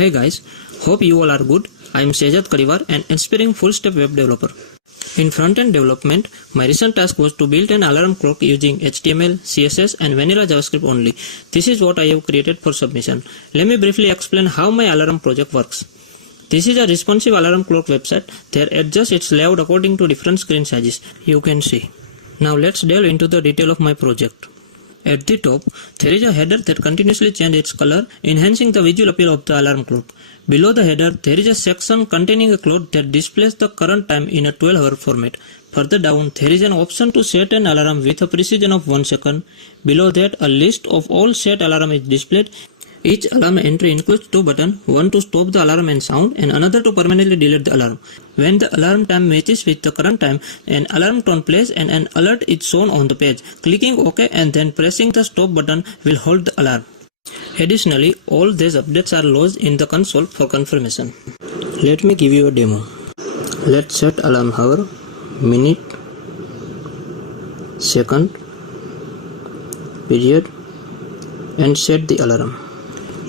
Hey guys, hope you all are good. I am Sahejad Kadivar, an aspiring full-stack web developer. In front-end development, my recent task was to build an alarm clock using HTML, CSS and vanilla JavaScript only. This is what I have created for submission. Let me briefly explain how my alarm project works. This is a responsive alarm clock website that adjusts its layout according to different screen sizes. You can see. Now let's delve into the detail of my project. At the top, there is a header that continuously changes its color, enhancing the visual appeal of the alarm clock. Below the header, there is a section containing a clock that displays the current time in a 12-hour format. Further down, there is an option to set an alarm with a precision of 1 second. Below that, a list of all set alarms is displayed. Each alarm entry includes 2 buttons, one to stop the alarm and sound and another to permanently delete the alarm. When the alarm time matches with the current time, an alarm tone plays and an alert is shown on the page. Clicking OK and then pressing the stop button will hold the alarm. Additionally, all these updates are logged in the console for confirmation. Let me give you a demo. Let's set alarm hour, minute, second, period and set the alarm.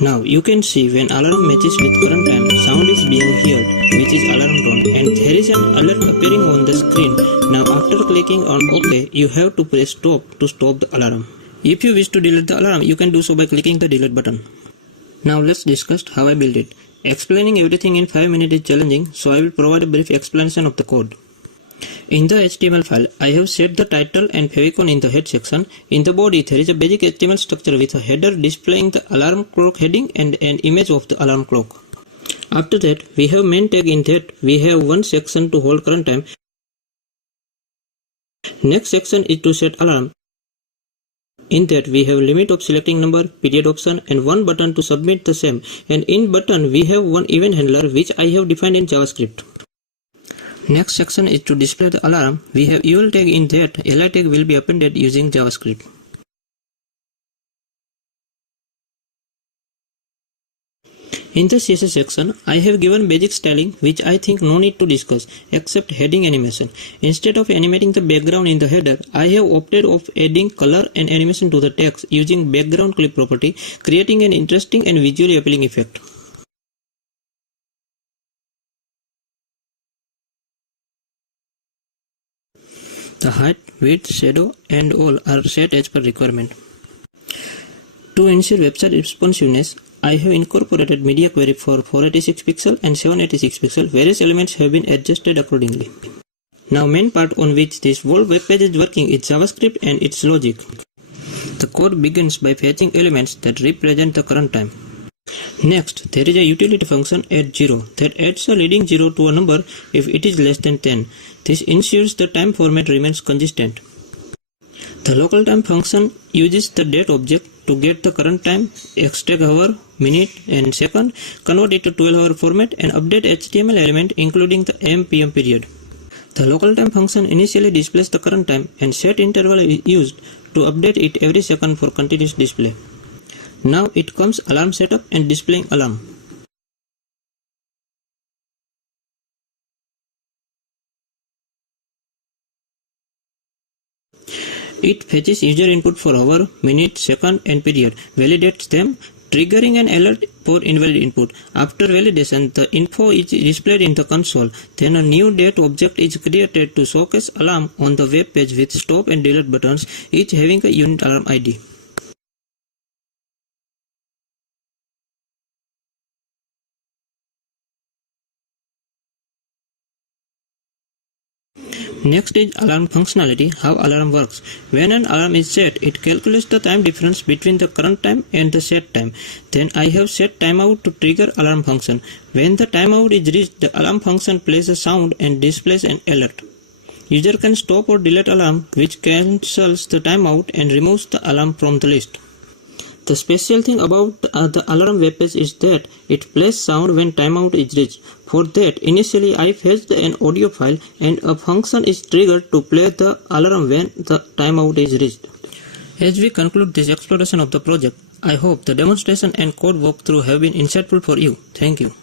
Now you can see when alarm matches with current time, sound is being heard, which is alarm tone, and there is an alert appearing on the screen. Now after clicking on OK, you have to press stop to stop the alarm. If you wish to delete the alarm, you can do so by clicking the delete button. Now let's discuss how I built it. Explaining everything in 5 minutes is challenging, so I will provide a brief explanation of the code. In the HTML file, I have set the title and favicon in the head section. In the body, there is a basic HTML structure with a header displaying the alarm clock heading and an image of the alarm clock. After that, we have main tag. In that, we have one section to hold current time. Next section is to set alarm. In that, we have limit of selecting number, period option and one button to submit the same. And in button, we have one event handler which I have defined in JavaScript. Next section is to display the alarm. We have UL tag. In that, LI tag will be appended using JavaScript. In the CSS section, I have given basic styling which I think no need to discuss except heading animation. Instead of animating the background in the header, I have opted of adding color and animation to the text using background clip property, creating an interesting and visually appealing effect. The height, width, shadow and all are set as per requirement. To ensure website responsiveness, I have incorporated media query for 486 pixel and 786 pixel. Various elements have been adjusted accordingly. Now main part on which this whole web page is working is JavaScript and its logic. The code begins by fetching elements that represent the current time. Next, there is a utility function add0 that adds a leading 0 to a number if it is less than 10. This ensures the time format remains consistent. The local time function uses the date object to get the current time, extract hour, minute and second, convert it to 12-hour format and update HTML element including the AM/PM period. The local time function initially displays the current time and set interval is used to update it every second for continuous display. Now it comes alarm setup and displaying alarm. It fetches user input for hour, minute, second and period, validates them, triggering an alert for invalid input. After validation, the info is displayed in the console. Then a new date object is created to showcase alarm on the web page with stop and delete buttons, each having a unique alarm ID. Next is alarm functionality, how alarm works. When an alarm is set, it calculates the time difference between the current time and the set time. Then I have set timeout to trigger alarm function. When the timeout is reached, the alarm function plays a sound and displays an alert. User can stop or delete alarm, which cancels the timeout and removes the alarm from the list. The special thing about the alarm web page is that it plays sound when timeout is reached. For that, initially I fetched an audio file and a function is triggered to play the alarm when the timeout is reached. As we conclude this exploration of the project, I hope the demonstration and code walkthrough have been insightful for you. Thank you.